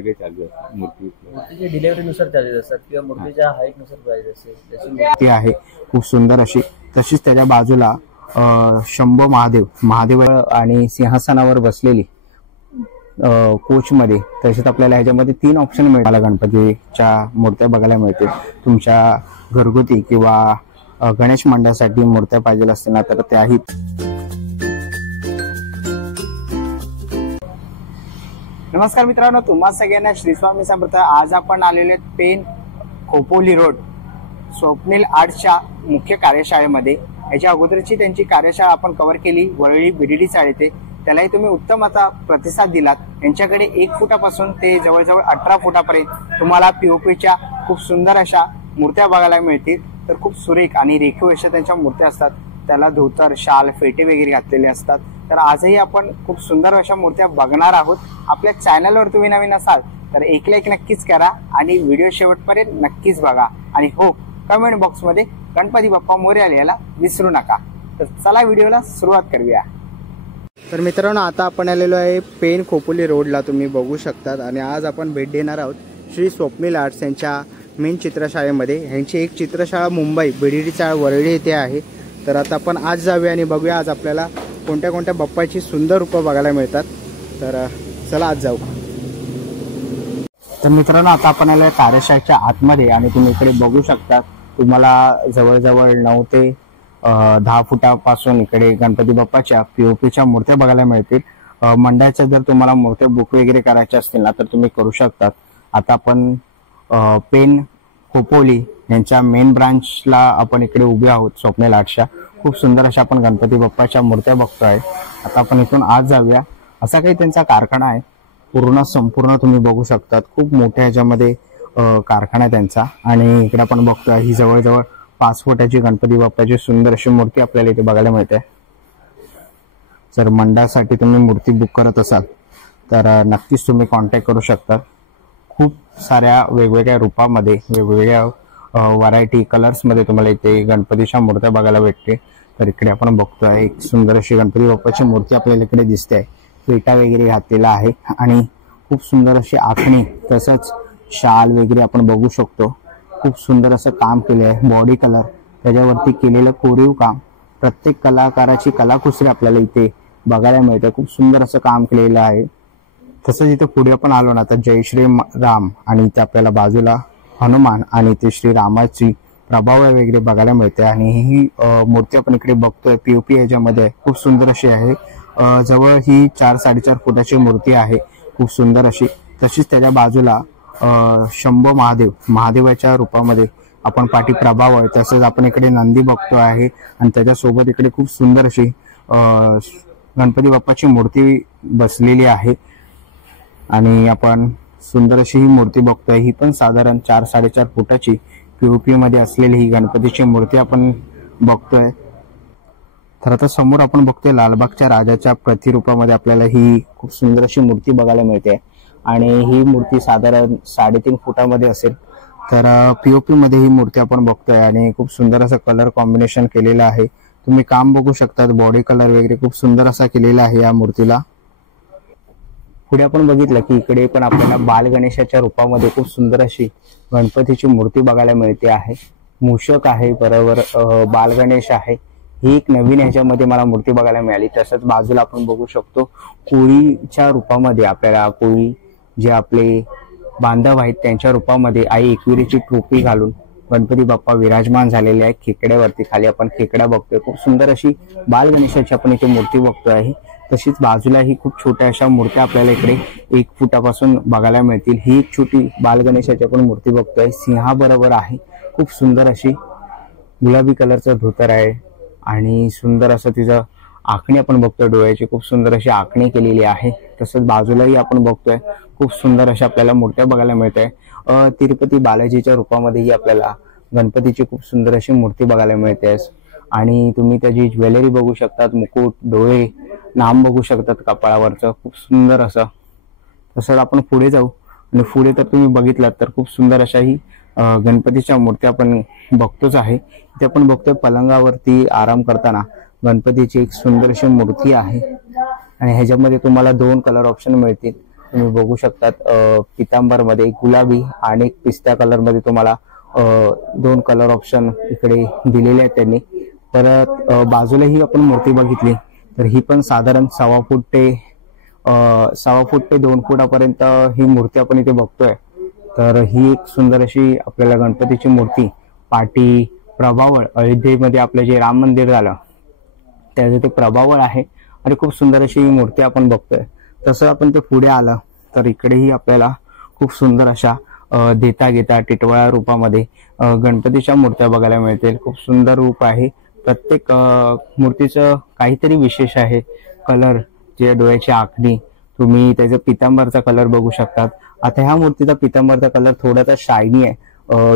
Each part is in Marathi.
वेगवेगळे चार्जेस असतात मूर्तीची डिलिव्हरीनुसार चार्जेस असतात किंवा मूर्तीच्या हाईटनुसार प्राइस असते. जशी मूर्ती आहे खूप सुंदर अशी. तशीच त्याच्या बाजूला शंभो महादेव आणि सिंहासनावर बसलेली कोच मध्ये. तसेच आपल्याला ह्याच्यामध्ये 3 ऑप्शन मिळाला गणपतीच्या मूर्त्या बघायला मिळतील. तुमच्या घरगुती किंवा गणेश मंडळासाठी मूर्त्या पाहिजे असतील ना तर त्याही. नमस्कार मित्रांनो, तुम्हा सगळ्यांना श्री स्वामी समर्थ. आज आपण आलेले पेन खोपोली रोड स्वप्नील आर्ट्सच्या मुख्य कार्यशाळेमध्ये. याच्या अगोदरची त्यांची कार्यशाळा आपण कव्हर केली वरळी बीडीडी चाळीते. त्यालाही तुम्ही उत्तम असा प्रतिसाद दिलात. यांच्याकडे 1 फुटापासून ते जवळजवळ 18 फुटापर्यंत तुम्हाला पीओपीच्या खूप सुंदर अशा मूर्त्या बघायला मिळतील. तर खूप सुरेख आणि रेखीव अशा त्यांच्या मूर्त्या असतात. त्याला धोतर, शाल, फेटे वगैरे घातलेले असतात. तर आजही आपण खूप सुंदर अशा मूर्त्या बघणार आहोत. आपल्या चॅनलवर तुम्ही नवीन असाल तर एक लाईक नक्कीच करा आणि व्हिडिओ शेवटपर्यंत नक्कीच बघा. आणि हो, कमेंट बॉक्स मध्ये गणपती बाप्पा मोरया लिहायला विसरू नका. तर चला व्हिडिओला सुरुवात करूया. तर मित्रांनो, आता आपण आलेलो आहे पेन खोपोली रोडला, तुम्ही बघू शकतात. आणि आज आपण भेट देणार आहोत श्री स्वप्नील आर्ट्स यांच्या मेन चित्रशाळेमध्ये. यांची एक चित्रशाळा मुंबई बीडीडी चाळ वरळी येथे आहे. तर आता आपण आज जाऊया आणि बघूया आज आपल्याला कोणत्या कोणत्या बाप्पाची सुंदर रूपं बघायला मिळतात. तर चला आज जाऊ. तर मित्रांनो, आता आपण आलोय कार्यशाळेच्या आतमध्ये आणि तुम्ही इकडे बघू शकता. तुम्हाला जवळजवळ 9 ते 10 फुटापासून इकडे गणपती बाप्पाच्या पीओपीच्या मूर्त्या बघायला मिळतील. मंडळाच्या जर तुम्हाला मूर्त्या बुक वगैरे करायच्या असतील ना तर तुम्ही करू शकतात. आता आपण पेन खोपोली यांच्या मेन ब्रांचला आपण इकडे उभे आहोत स्वप्नील आर्ट्सच्या. खूप सुंदर अशा आपण गणपती बाप्पाच्या मूर्त्या बघतोय. आता आपण इथून आज जाऊया. असा काही त्यांचा कारखाना आहे संपूर्ण तुम्ही बघू शकतात. खूप मोठ्या ह्याच्यामध्ये कारखाना आहे त्यांचा. आणि इकडे आपण बघतोय ही जवळजवळ 5 फुटाची गणपती बाप्पाची सुंदर अशी मूर्ती आपल्याला इथे बघायला मिळते. जर मंडळासाठी तुम्ही मूर्ती बुक करत असाल तर नक्कीच तुम्ही कॉन्टॅक्ट करू शकता. खूप साऱ्या वेगवेगळ्या रूपामध्ये वेगवेगळ्या व्हरायटी कलर्स मध्ये तुम्हाला इथे गणपतीच्या मूर्त्या बघायला भेटते. तर इकडे आपण बघतोय एक सुंदर अशी गणपती बाप्पाची मूर्ती आपल्याला इकडे दिसते. पेटा वगैरे घातलेला आहे आणि खूप सुंदर अशी आखणी तसंच शाल वगैरे आपण बघू शकतो. खूप सुंदर असं काम केले आहे. बॉडी कलर त्याच्यावरती केलेलं कोरीव काम, प्रत्येक कलाकाराची कलाकुसरी आपल्याला इथे बघायला मिळते. खूप सुंदर असं काम केलेलं आहे. तसंच इथे पुढे आपण आलो ना तर जय श्री राम आणि इथे आपल्याला बाजूला हनुमान आणि ते श्रीरामाची प्रभाव वगैरे बघायला मिळते. आणि ही मूर्ती आपण इकडे बघतोय पीओपी ह्याच्यामध्ये खूप सुंदर अशी आहे. जवळ ही 4-4.5 फुटाची मूर्ती आहे, खूप सुंदर अशी. तशीच त्याच्या बाजूला शंभो महादेवाच्या रूपामध्ये आपण पाठी प्रभाव आहे. तसंच आपण इकडे नंदी बघतो आहे आणि त्याच्यासोबत इकडे खूप सुंदर अशी गणपती बाप्पाची मूर्ती बसलेली आहे. आणि आपण सुंदर अशी ही मूर्ती बघतोय. ही पण साधारण 4-4.5 फुटाची पीओपी मध्ये असलेली ही गणपतीची मूर्ती आपण बघतोय. तर आता समोर आपण बघतोय लालबागच्या राजाच्या प्रतिरूपामध्ये आपल्याला ही खूप सुंदर अशी मूर्ती बघायला मिळते. आणि ही मूर्ती साधारण 3.5 फुटामध्ये असेल. तर पीओपी मध्ये ही मूर्ती आपण बघतोय आणि खूप सुंदर असं कलर कॉम्बिनेशन केलेलं आहे. तुम्ही काम बघू शकतात. बॉडी कलर वगैरे खूप सुंदर असा केलेला आहे या मूर्तीला. पुढे आपण बघितलं की इकडे पण आपल्याला बाल गणेशाच्या रूपामध्ये खूप सुंदर अशी गणपतीची मूर्ती बघायला मिळते आहे. मूषक आहे, बरोबर बाल गणेश आहे. ही एक नवीन ह्याच्यामध्ये मला मूर्ती बघायला मिळाली. तसंच बाजूला आपण बघू शकतो कोळीच्या रूपामध्ये आपल्याला कोळी जे आपले बांधव आहेत त्यांच्या रूपामध्ये आई एकविरीची टोपी घालून गणपती बाप्पा विराजमान झालेले आहे खेकड्यावरती. खाली आपण खेकडा बघतोय. खूप सुंदर अशी बाल गणेशाची आपण इथे मूर्ती बघतोय आहे. तशीच बाजूला ही खूप छोट्या अशा मूर्त्या आपल्याला इकडे 1 फुटापासून बघायला मिळतील. ही एक छोटी बाल गणेशाची आपण मूर्ती बघतोय. सिंहाबरोबर आहे. खूप सुंदर अशी गुलाबी कलरचं धोतर आहे आणि सुंदर असं तिचं आखणी आपण बघतोय. डोळ्याची खूप सुंदर अशी आखणी केलेली आहे. तसंच बाजूलाही आपण बघतोय खूप सुंदर अशा आपल्याला मूर्त्या बघायला मिळते. तिरुपती बालाजीच्या रूपामध्येही आपल्याला गणपतीची खूप सुंदर अशी मूर्ती बघायला मिळते. आणि तुम्ही त्याची ज्वेलरी बघू शकतात, मुकुट, डोळे, नाम बघू शकतात कपाळावरचं, खूप सुंदर असं. तसंच आपण पुढे जाऊ आणि पुढे तर तुम्ही बघितलात तर खूप सुंदर अशा ही गणपतीच्या मूर्त्या आपण बघतोच आहे. इथे आपण बघतोय पलंगावरती आराम करताना गणपतीची एक सुंदर अशी मूर्ती आहे. आणि ह्याच्यामध्ये तुम्हाला 2 कलर ऑप्शन मिळतील. तुम्ही बघू शकतात पितांबर मध्ये गुलाबी आणि पिस्ता कलर मध्ये तुम्हाला 2 कलर ऑप्शन इकडे दिलेले आहेत त्यांनी. परत बाजूला ही आपण मूर्ती बघितली तर ही पण साधारण 1.25 फूट ते 2 फुटापर्यंत ही मूर्ती आपण इथे बघतोय. तर ही एक सुंदर अशी आपल्याला गणपतीची मूर्ती पाटी प्रभावळ अयोध्येमध्ये आपलं जे राम मंदिर झालं त्याचं ते प्रभावळ आहे आणि खूप सुंदर अशी मूर्ती आपण बघतोय. तसं आपण ते पुढे आलं तर इकडेही आपल्याला खूप सुंदर अशा देता घेता टिटवाळा रूपामध्ये गणपतीच्या मूर्त्या बघायला मिळतील. खूप सुंदर रूप आहे. प्रत्येक मूर्तीचं काहीतरी विशेष आहे. कलर जे डोळ्याची आखणी तुम्ही त्याचा पितांबरचा कलर बघू शकतात. आता ह्या मूर्तीचा पितांबरचा कलर थोडासा शायनी आहे.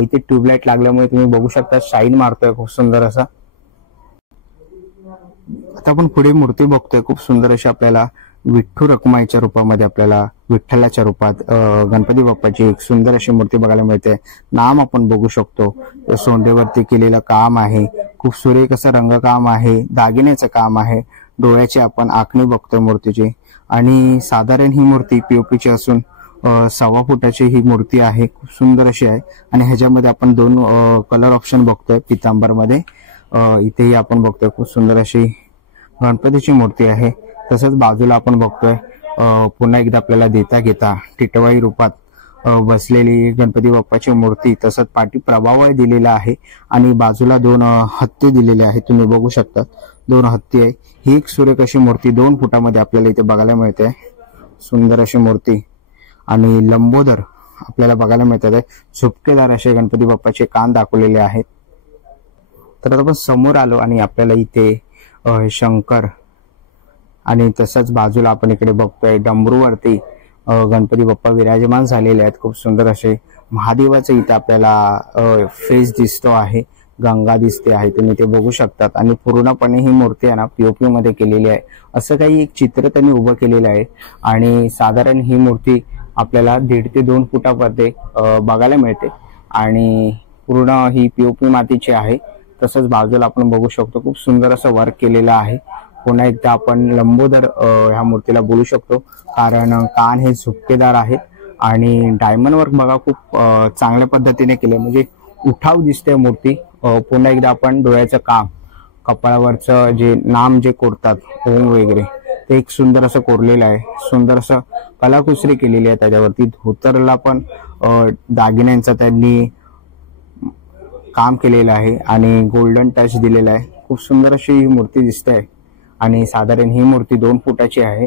इथे ट्यूबलाइट लागल्यामुळे तुम्ही बघू शकता शाईन मारतोय खूप सुंदर असा. आता आपण पुढे मूर्ती बघतोय खूप सुंदर अशी आपल्याला विठ्ठू रखुमाईच्या रूपामध्ये आपल्याला विठ्ठलाच्या रूपात गणपती बाप्पाची एक सुंदर अशी मूर्ती बघायला मिळते. नाम आपण बघू शकतो. सोंडेवरती केलेलं काम आहे. खूप सुरेख असं रंगकाम आहे. दागिन्याचं काम आहे. डोळ्याची आपण आखणी बघतोय मूर्तीची आणि साधारण ही मूर्ती पीओपीची असून 1.25 फुटाची ही मूर्ती आहे. खूप सुंदर अशी आहे आणि ह्याच्यामध्ये आपण 2 कलर ऑप्शन बघतोय पितांबर मध्ये. इथेही आपण बघतोय खूप सुंदर अशी गणपतीची मूर्ती आहे. तसंच बाजूला आपण बघतोय पुन्हा एकदा आपल्याला देता घेता टिटवाळी रूपात बसलेली गणपती बाप्पाची मूर्ती. तसंच पाठी प्रभावळ दिलेला आहे आणि बाजूला 2 हत्ती दिलेले आहेत. तुम्ही बघू शकता 2 हत्ती आहे. ही एक सुरेख अशी मूर्ती 2 फुटामध्ये आपल्याला इथे बघायला मिळते. सुंदर अशी मूर्ती आणि लंबोदर आपल्याला बघायला मिळतात. झुपकेदार असे गणपती बाप्पाचे कान दाखवलेले आहेत. तर आता आपण समोर आलो आणि आपल्याला इथे शंकर आणि तसंच बाजूला आपण इकडे बघतोय डमरूवरती गणपती बाप्पा विराजमान झालेले आहेत. खूप सुंदर असे महादेवाचं इथे आपल्याला फेस दिसतो आहे. गंगा दिसते आहे. तुम्ही ते बघू शकतात आणि पूर्णपणे ही मूर्ती आहे ना पीओपी मध्ये केलेली आहे. असं काही एक चित्र त्यांनी उभं केलेलं आहे आणि साधारण ही मूर्ती आपल्याला 1.5 ते 2 फुटामध्ये बघायला मिळते आणि पूर्ण ही पीओपी मातीची आहे. तसंच बाजूला आपण बघू शकतो खूप सुंदर असं वर्क केलेलं आहे. पुन्हा एकदा आपण लंबोदर ह्या मूर्तीला बोलू शकतो कारण कान हे झुपकेदार आहेत आणि डायमंड वर्क बघा खूप चांगल्या पद्धतीने केले म्हणजे उठाव दिसते मूर्ती. पुन्हा एकदा आपण डोळ्याचं काम कपाळावरचं जे नाम जे कोरतात ओम वगैरे ते एक सुंदर असं कोरलेलं आहे. सुंदर असं कलाकुसरी केलेली आहे त्याच्यावरती. धोतरला पण दागिन्यांचा त्यांनी काम केलेलं आहे आणि गोल्डन टच दिलेला आहे. खूप सुंदर अशी ही मूर्ती दिसते आणि साधारण ही मूर्ती 2 फुटाची आहे.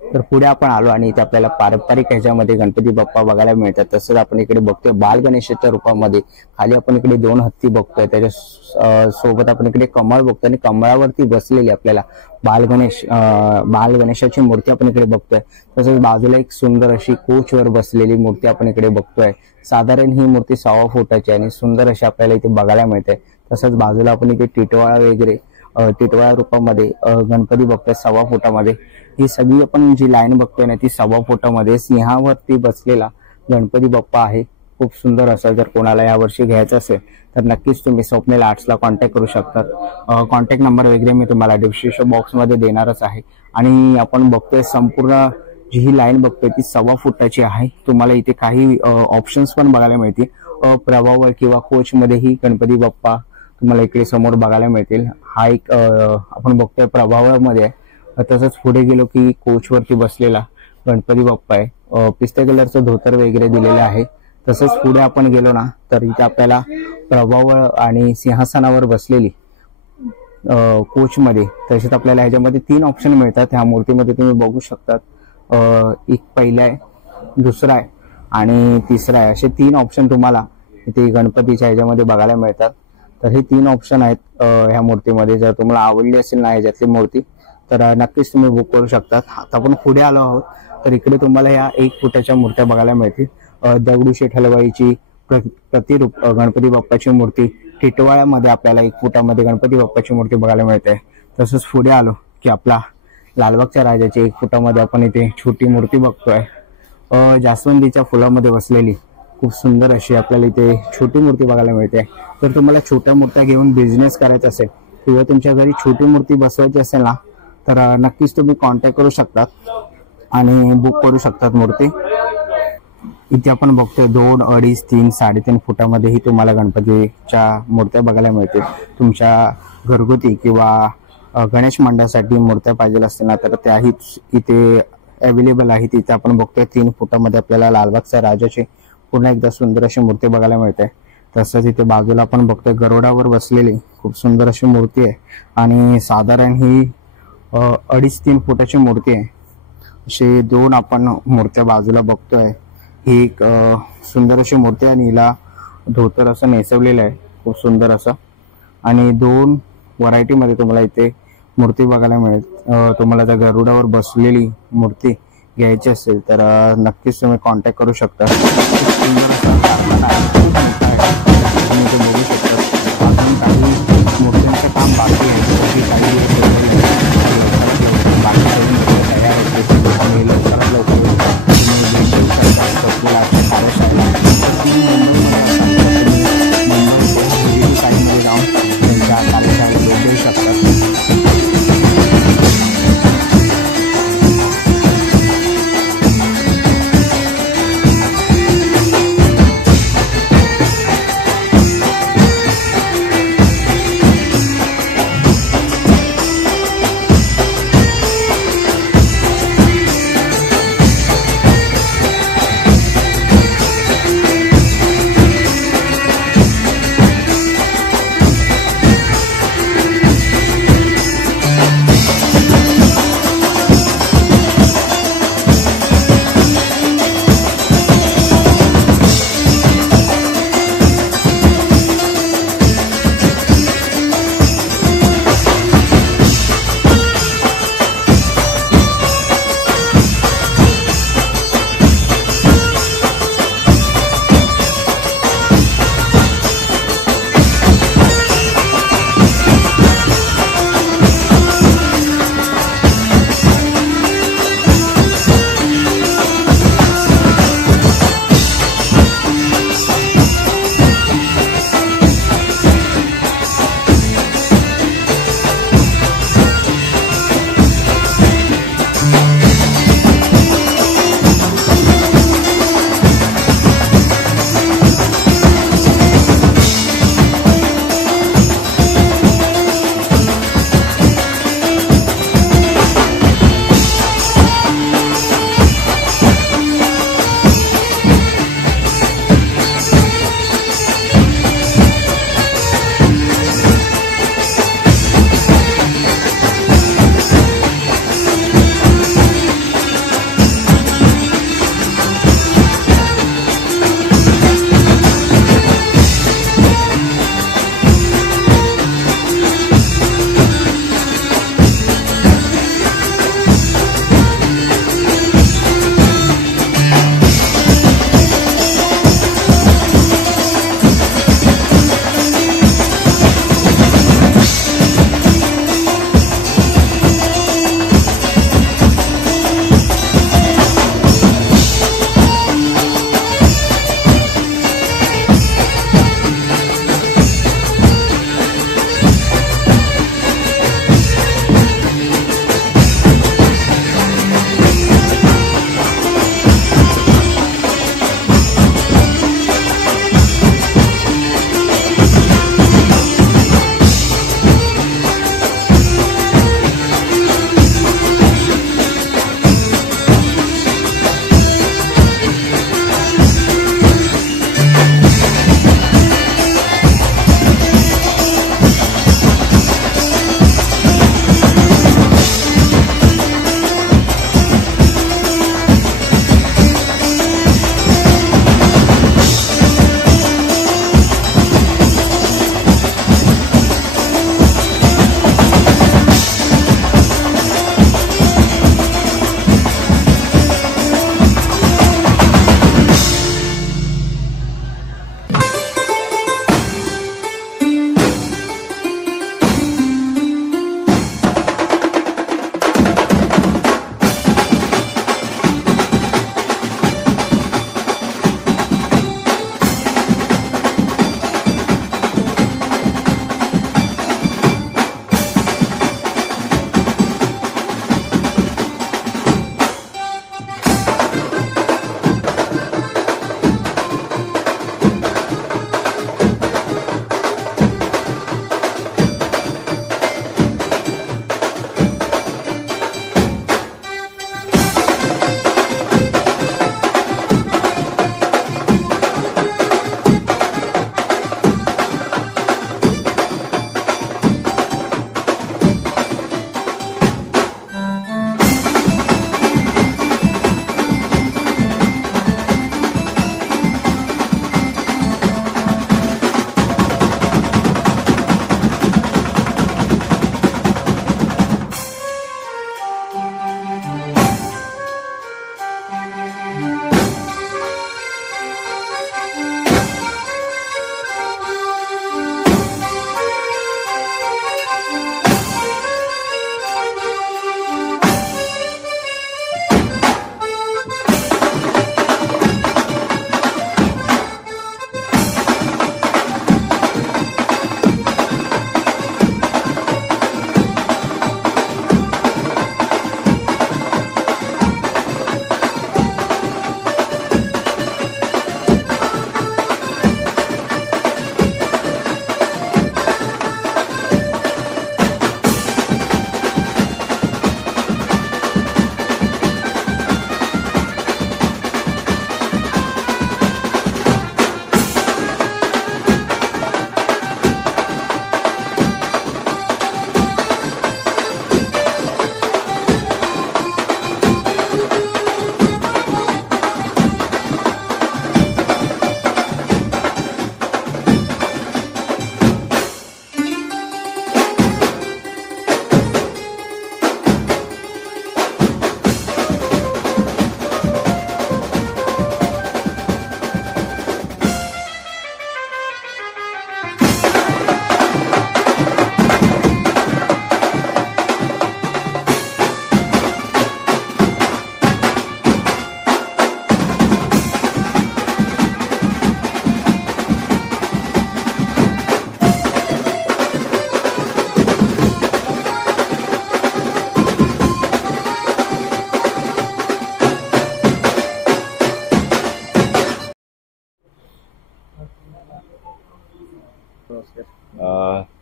तर पुढे आपण आलो आणि इथे आपल्याला पारंपरिक ह्याच्यामध्ये गणपती बाप्पा बघायला मिळतात. तसंच आपण इकडे बघतोय बाल गणेशाच्या रूपामध्ये. खाली आपण इकडे 2 हत्ती बघतोय. त्याच्या सोबत आपण इकडे कमळ बघतोय आणि कमळावरती बसलेली आपल्याला बाल गणेशाची मूर्ती आपण इकडे बघतोय. तसंच बाजूला एक सुंदर अशी कोचवर बसलेली मूर्ती आपण इकडे बघतोय. साधारण ही मूर्ती 1.25 फुटाची आणि सुंदर अशी आपल्याला इथे बघायला मिळते. तसंच बाजूला आपण इथे टिटवाळा वगैरे टिटवाळा रूपामध्ये गणपती बघतोय 1.25 फुटामध्ये. ही सगळी आपण जी लाईन बघतोय ना ती 1.25 फुटामध्ये सिंहावरती बसलेला गणपती बाप्पा आहे. खूप सुंदर असं जर कोणाला यावर्षी घ्यायचं असेल तर नक्कीच तुम्ही स्वप्नील आर्ट्सला कॉन्टॅक्ट करू शकतात. कॉन्टॅक्ट नंबर वगैरे मी तुम्हाला डिस्क्रिप्शन बॉक्समध्ये देणारच आहे. आणि आपण बघतोय संपूर्ण जी ही लाईन बघतोय ती 1.25 फुटाची आहे. तुम्हाला इथे काही ऑप्शन्स पण बघायला मिळतील. प्रभावळ किंवा कोच मध्येही गणपती बाप्पा तुम्हाला इकडे समोर बघायला मिळतील. हा एक आपण बघतोय प्रभावळ मध्ये आहे. तसंच पुढे गेलो की कोच वरती बसलेला गणपती बाप्पा आहे. पिस्ता कलरचं धोतर वगैरे दिलेलं आहे. तसंच पुढे आपण गेलो ना तर इथे आपल्याला प्रभावळ आणि सिंहासनावर बसलेली कोच मध्ये तसेच आपल्याला ह्याच्यामध्ये 3 ऑप्शन मिळतात. ह्या मूर्तीमध्ये तुम्ही बघू शकतात. एक पहिला आहे, दुसरा आहे आणि तिसरा आहे. असे 3 ऑप्शन तुम्हाला इथे गणपतीच्या ह्याच्यामध्ये बघायला मिळतात. तर हे 3 ऑप्शन आहेत ह्या मूर्तीमध्ये. जर तुम्हाला आवडली असेल ना ह्याच्यातली मूर्ती तर नक्कीच तुम्ही बुक करू शकतात. आता आपण पुढे आलो आहोत तर इकडे तुम्हाला ह्या 1 फुटाच्या मूर्त्या बघायला मिळतील. दगडूशेठ हलवाईची प्रतिरूप गणपती बाप्पाची मूर्ती टिटवाळ्यामध्ये आपल्याला 1 फुटामध्ये गणपती बाप्पाची मूर्ती बघायला मिळते. तसंच पुढे आलो की आपला लालबागच्या राजाची 1 फुटामध्ये आपण इथे छोटी मूर्ती बघतोय. जास्वंदीच्या फुलामध्ये बसलेली खूप सुंदर अशी आपल्याला इथे छोटी मूर्ती बघायला मिळते. जर तुम्हाला छोट्या मूर्त्या घेऊन बिझनेस करायचा असेल किंवा तुमच्या घरी छोटी मूर्ती बसवायची असेल ना तर नक्कीच तुम्ही कॉन्टॅक्ट करू शकता. आणि बुक करू शकतात मूर्ती। इथे आपण बघतोय 2, 2.5, 3, 3.5 फुटामध्येही तुम्हाला गणपतीच्या मूर्त्या बघायला मिळतील। तुमच्या घरगुती किंवा गणेश मंडळासाठी मूर्त्या पाहिजे असतील ना तर त्याही इथे अवेलेबल आहेत। इथे आपण बघतोय 3 फुटामध्ये आपल्याला लालबागच्या राजाची पुन्हा एकदा सुंदर अशी मूर्ती बघायला मिळते। तसंच इथे बाजूला आपण बघतोय गरुडावर बसलेली खूप सुंदर अशी मूर्ती आहे आणि साधारण ही 2.5-3 फुटाची मूर्ती आहे। अशी 2 आपण मूर्त्या बाजूला बघतोय। ही एक सुंदर अशी मूर्ती आहे आणि हिला धोतर असं नेसवलेलं आहे खूप सुंदर असं। आणि 2 व्हरायटी मध्ये तुम्हाला इथे मूर्ती बघायला मिळेल। तुम्हाला जर गरुडावर बसलेली मूर्ती घ्यायची असेल तर नक्कीच तुम्ही कॉन्टॅक्ट करू शकता। सुंदर असं कारखाना आहे, खूप मोठा आहे, तुम्ही इथे बघू शकता। अजून काही मूर्त्यांचं काम बाकी आहे, काही बाकी तयार होते आणि लवकरात लवकर जाऊन त्यांच्या कार्यशाळेत भेट देऊ शकतात।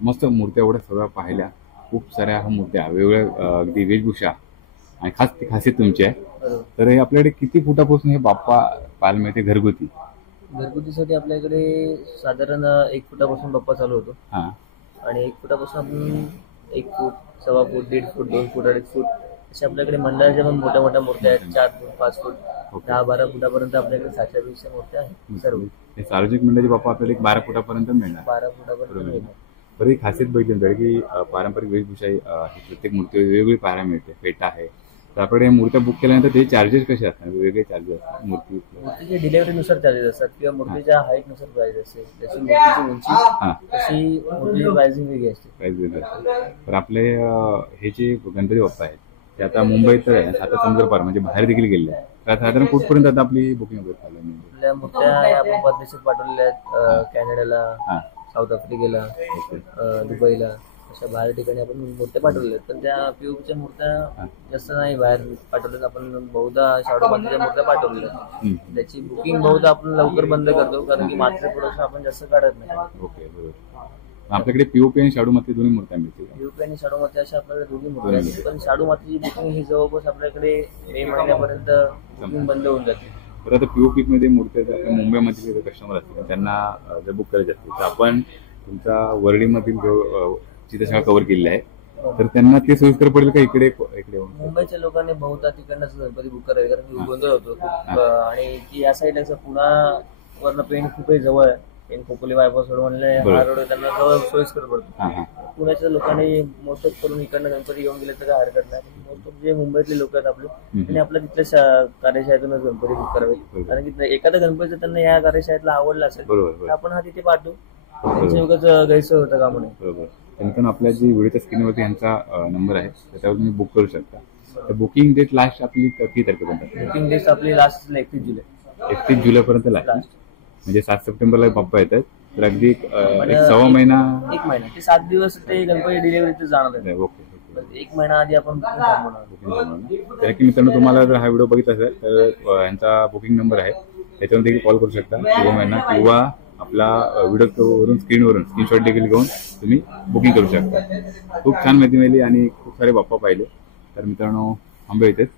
मस्त मूर्त्या एवढ्या सगळ्या पाहिल्या, खूप साऱ्या मूर्त्या वेगवेगळ्या, अगदी वेशभूषा आणि ती खासियत तुमची आहे. बरोबर. तर हे आपल्याकडे किती फुटापासून हे बाप्पा पाहायला मिळते घरगुती? घरगुतीसाठी आपल्याकडे साधारण 1 फुटापासून बाप्पा चालू होतो हां आणि 1 फुटापासून आपण 1 फूट, 1.25 फूट, 1.5 फूट, 2 फूट, 2.5 फूट अशा आपल्याकडे मंडळाच्या पण मोठ्या मोठ्या मूर्त्या आहेत. 4 फूट, 5 फूट, 10-12 फुटापर्यंत आपल्याकडे 700 मूर्त्या आहेत. सर्व हे सार्वजनिक मंडळाचे बाप्पा आपल्याला 12 फुटापर्यंत मिळणार. 12 फुटापर्यंत बरोबर. मिळणार. तर ही खासियत बघितली तुमच्याकडे की पारंपरिक वेशभूषा ही प्रत्येक मूर्ती वेगवेगळी पाहायला मिळते, फेटा आहे. तर आपल्याकडे मूर्त्या बुक केल्यानंतर ते चार्जेस कसे असतात? वेगवेगळे चार्जेस असतात मूर्तीच्या डिलिव्हरीनुसार चार्जेस असतात किंवा मूर्तीच्या हाईटनुसार प्राइस असते. जशी मूर्तीची उंची तशी मूर्तीची प्राइसिंग वेगळी असते. प्राइस वेगळे असतात. तर आपले हे जे गणपती बाप्पा आहेत ते आता मुंबईत तर आहे, आता समुद्र पार म्हणजे बाहेर देखील गेले आहे. तर साधारण कुठपर्यंत आता आपली बुकिंग वगैरे चालू आहे? आपल्या मूर्त्या या आपण परदेशात पाठवलेल्या आहेत. कॅनडाला, साऊथ आफ्रिकेला, दुबईला अशा बाहेर ठिकाणी आपण मूर्त्या पाठवलेल्या आहेत. पण त्या पीओपीच्या मूर्त्या जास्त नाही बाहेर पाठवल्यात. आपण बहुधा शाडू मातीच्या मूर्त्या पाठवलेल्या आहेत. त्याची बुकिंग बहुधा आपण लवकर बंद करतो कारण की मातीचं प्रोडक्शन आपण जास्त काढत नाही. ओके, बरोबर. आपल्याकडे पीओपी आणि शाडू माती दोन्ही मूर्त्या मिळतील? पीओपी आणि शाडू माती अशा आपल्याकडे दोन्ही मूर्त्या आहेत. पण शाडू मातीची बुकिंग ही जवळपास आपल्याकडे मे महिन्यापर्यंत बुकिंग बंद होऊन जाते. तर आता पीओपी मध्ये मूर्त्या जर आपल्या मुंबईमध्ये जे कस्टमर असतील त्यांना जर बुक करायचे असतील तर आपण तुमचा वर्डीमधील जो जिथे सगळं कव्हर केलेलं आहे तर त्यांना ते सोयीस्कर पडेल का इकडे मुंबईच्या लोकांनी बहुधा तिकडनंच गणपती बुक करायचे कारण की गोंधळ होतो खूप. आणि की या साईडला कसं पुण्यावरनं पेन खूप जवळ आहे. पेन खोपोली बायपास रोड म्हणले हा रोड त्यांना जवळ सोयीस्कर पडतो. पुण्याच्या लोकांनी मोस्ट ऑफ करून इकडनं गणपती घेऊन गेले तर काय हरकत नाही. मोस्ट ऑफ जे मुंबईतले लोक आहेत आपले त्यांनी आपल्या तिथल्या कार्यशाळेतूनच गणपती बुक करावे. कारण की एखाद्या गणपतीचं त्यांना या कार्यशाळेतला आवडला असेल तर आपण हा तिथे पाठवू. त्यांच्या उगाच गैरसोय होतं का म्हणून. बरोबर. त्यांना आपल्या जी व्हिडिओच्या स्क्रीनवरती यांचा नंबर आहे त्याच्यावर तुम्ही बुक करू शकता. तर बुकिंग डेट लास्ट आपली किती तारखेपर्यंत? बुकिंग डेट आपली लास्ट 31 जुलै. 31 जुलैपर्यंत लास्ट. म्हणजे 7 सप्टेंबरला बाप्पा येतात तर अगदी एक 1.25 महिना 1 महिना ते 7 दिवस ते गणपती डिलिव्हरीचं जाणार आहे. ओके. 1 महिना आधी आपण तर की मित्रांनो तुम्हाला जर हा व्हिडिओ बघितला असेल तर यांचा बुकिंग नंबर आहे त्याच्यावर देखील कॉल करू शकता किंवा आपला व्हिडिओ वरून स्क्रीनवरून स्क्रीनशॉट देखील घेऊन तुम्ही बुकिंग करू शकता. खूप छान माहिती मिळाली आणि खूप सारे बाप्पा पाहिले. तर मित्रांनो आंबे येतेच.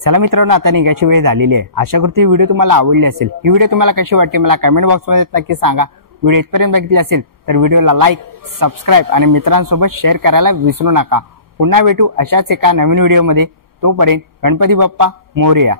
चला मित्रांनो आता निघायची वेळ झालेली आहे. आशा करतो ही व्हिडिओ तुम्हाला आवडली असेल. ही व्हिडिओ तुम्हाला कशी वाटते मला कमेंट बॉक्समध्ये नक्की सांगा. व्हिडिओ इथपर्यंत बघितली असेल तर व्हिडिओला लाईक, सबस्क्राईब आणि मित्रांसोबत शेअर करायला विसरू नका. पुन्हा भेटू अशाच एका नवीन व्हिडिओमध्ये. तोपर्यंत गणपती बाप्पा मोरया.